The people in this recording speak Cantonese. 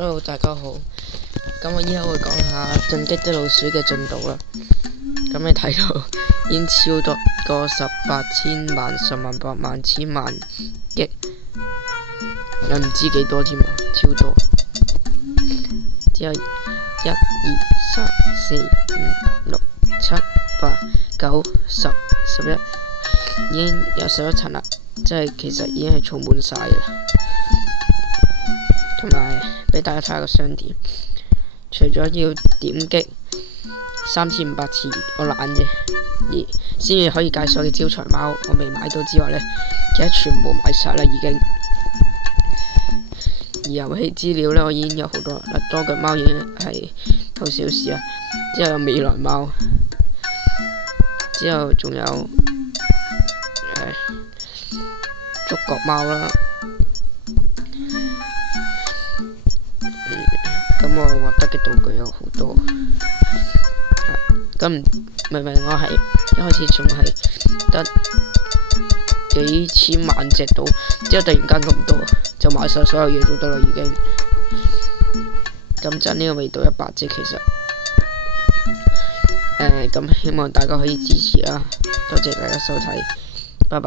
Hello，大家好。咁我依家會講下《進擊的老鼠》嘅進度啦。咁你睇到已經超多個18,000萬、10萬、百萬、千萬、億，又唔知幾多添啊，超多。之後1、2、3、4、5、6、7、8、9、10、11，已經有11層啦，即係其實已經係儲滿晒啦。同埋俾大家睇下個商店，除咗要點擊3500次我懶嘅，而先至可以解鎖嘅招財貓我未買到之外呢，其他全部買晒啦已經。而遊戲資料呢，我已經有好多啦，多腳貓已經係好小事啦，之後有未來貓，之後仲有觸角貓啦。咁我獲得嘅道具有好多，咁明明我係一開始仲係得幾千萬隻到，之後突然間咁多，就買晒所有嘢都得啦已經。咁真呢個未到100隻其實，咁希望大家可以支持啦，多謝大家收睇，拜拜。